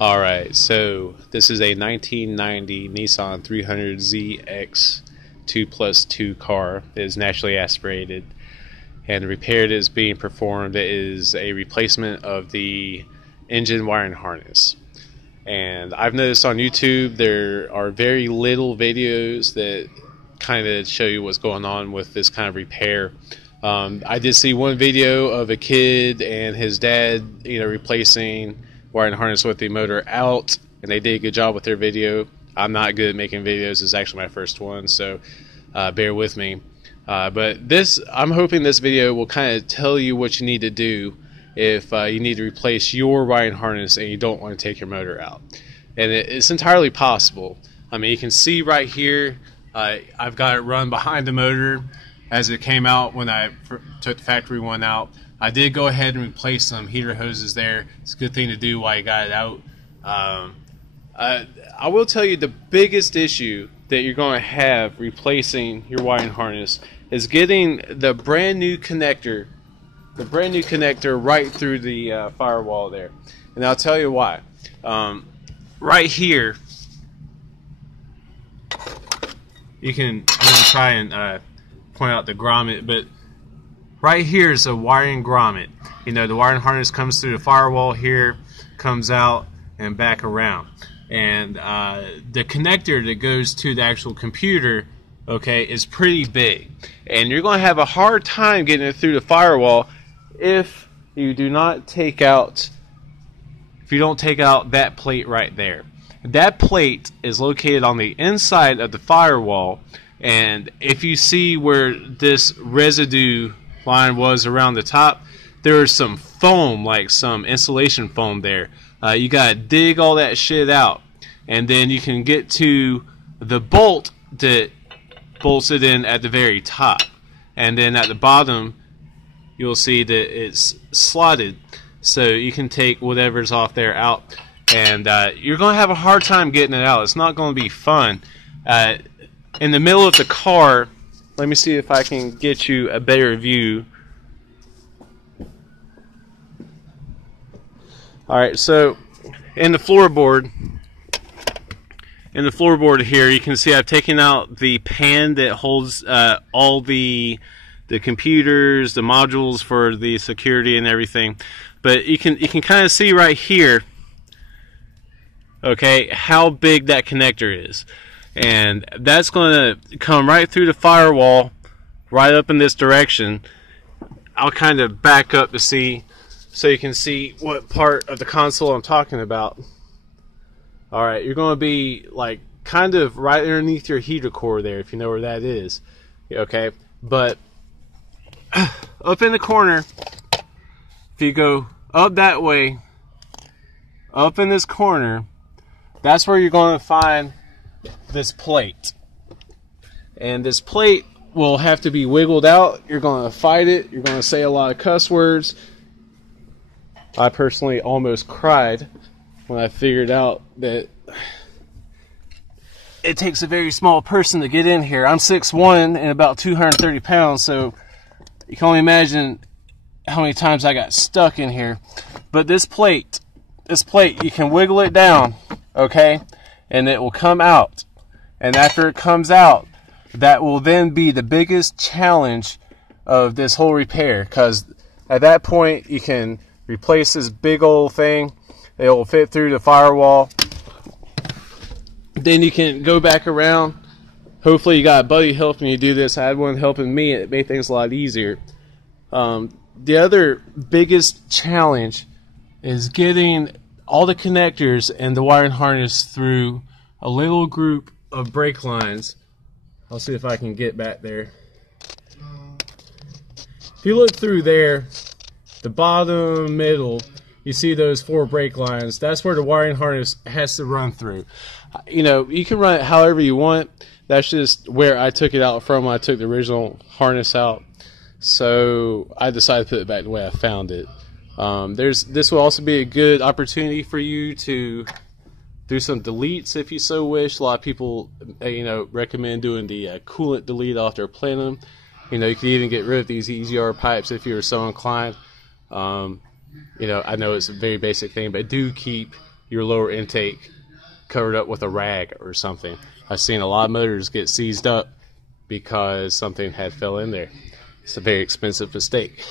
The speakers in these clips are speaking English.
Alright, so this is a 1990 Nissan 300ZX 2+2 car. It is naturally aspirated, and the repair that is being performed is a replacement of the engine wiring harness. And I've noticed on YouTube there are very little videos that kind of show you what's going on with this kind of repair. I did see one video of a kid and his dad, replacing wiring harness with the motor out, and they did a good job with their video. I'm not good at making videos. It's actually my first one, so bear with me. But I'm hoping this video will kind of tell you what you need to do if you need to replace your wiring harness and you don't want to take your motor out. And it's entirely possible. I mean, you can see right here, I've got it run behind the motor as it came out when I took the factory one out. I did go ahead and replace some heater hoses there. It's a good thing to do while you got it out. I will tell you the biggest issue that you're going to have replacing your wiring harness is getting the brand new connector right through the firewall there. And I'll tell you why. Right here, I'm going to try and point out the grommet, but right here is a wiring grommet. The wiring harness comes through the firewall here, comes out and back around. And the connector that goes to the actual computer, is pretty big. And you're going to have a hard time getting it through the firewall if you don't take out that plate right there. That plate is located on the inside of the firewall, and if you see where this residue line was around the top, there is some foam, like some insulation foam there. You gotta dig all that shit out, and then you can get to the bolt that bolts it in at the very top, and then at the bottom you'll see that it's slotted, so you can take whatever's off there out, and you're gonna have a hard time getting it out. It's not gonna be fun. In the middle of the car, let me see if I can get you a better view. Alright, so in the floorboard here, you can see I've taken out the pan that holds all the computers, the modules for the security and everything. But you can kind of see right here, how big that connector is. And that's going to come right through the firewall, right up in this direction. I'll kind of back up to see, so you can see what part of the console I'm talking about. Alright, you're going to be like kind of right underneath your heater core there, if you know where that is. But up in the corner, if you go up that way, up in this corner, that's where you're going to find this plate. And this plate will have to be wiggled out. You're going to fight it. You're going to say a lot of cuss words. I personally almost cried when I figured out that it takes a very small person to get in here. I'm 6'1" and about 230 pounds, so you can only imagine how many times I got stuck in here. But this plate, you can wiggle it down, and it will come out. And after it comes out, that will then be the biggest challenge of this whole repair, because at that point you can replace this big old thing. It will fit through the firewall. Then you can go back around. Hopefully you got a buddy helping you do this. I had one helping me. It made things a lot easier. The other biggest challenge is getting all the connectors and the wiring harness through a little group of brake lines. I'll see if I can get back there. If you look through there, the bottom, middle, you see those 4 brake lines. That's where the wiring harness has to run through. You can run it however you want. That's just where I took it out from when I took the original harness out. So I decided to put it back the way I found it. This will also be a good opportunity for you to do some deletes if you so wish. A lot of people, recommend doing the coolant delete off their plenum. You can even get rid of these EGR pipes if you're so inclined. I know it's a very basic thing, but do keep your lower intake covered up with a rag or something. I've seen a lot of motors get seized up because something had fell in there. It's a very expensive mistake.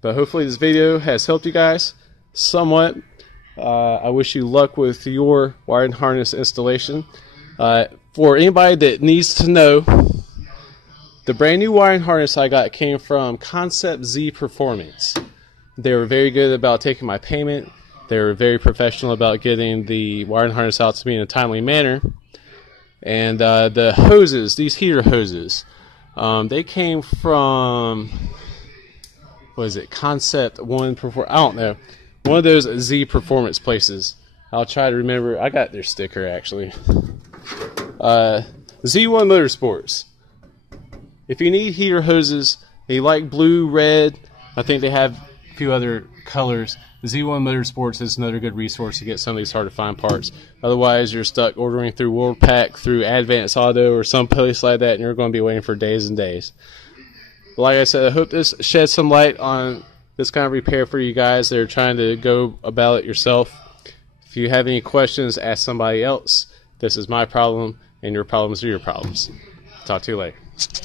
But hopefully this video has helped you guys somewhat. I wish you luck with your wiring harness installation. For anybody that needs to know, the brand new wiring harness I got came from Concept Z Performance. They were very good about taking my payment. They were very professional about getting the wiring harness out to me in a timely manner. And the hoses, these heater hoses, they came from, what is it, Concept 1 Performance, I don't know, one of those Z Performance places. I'll try to remember, I got their sticker actually. Z1 Motorsports. If you need heater hoses, they like blue, red, I think they have a few other colors. Z1 Motorsports is another good resource to get some of these hard to find parts. Otherwise, you're stuck ordering through WorldPack, through Advance Auto, or some place like that, and you're going to be waiting for days and days. But like I said, I hope this sheds some light on this kind of repair for you guys that are trying to go about it yourself. If you have any questions, ask somebody else. This is my problem, and your problems are your problems. Talk to you later.